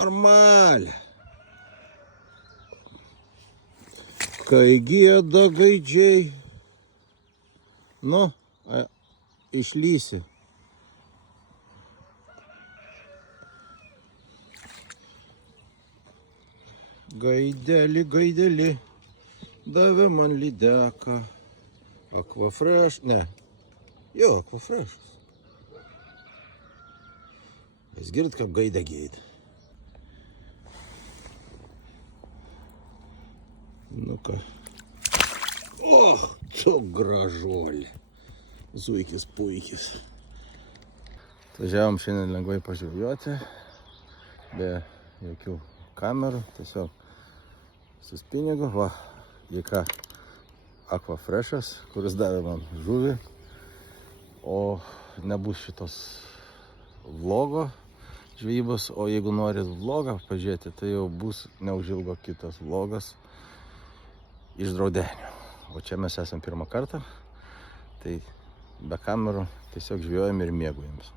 Normaliai. Kai gieda gaidžiai, nu, išlysi. Gaidelį, gaidelį, davė man lydeką. Aquafresh, ne. Jo, Aquafreshas. Jūs girdit, kaip gaida geida. Nu ką. Tu gražuolė. Zuikis puikis. Atvažiavom šiandien lengvai pažvejoti. Be jokių kamerų. Tiesiog su spinigu. Va, dėka Aquafreshas, kuris davė man žuvį. O nebus šitos vlogo žvejybos. O jeigu norit vlogą pažiūrėti, tai jau bus neužilgo kitas vlogas iš Draudenių. O čia mes esam pirmą kartą, tai be kamerų tiesiog žvejojam ir mėgaujamės.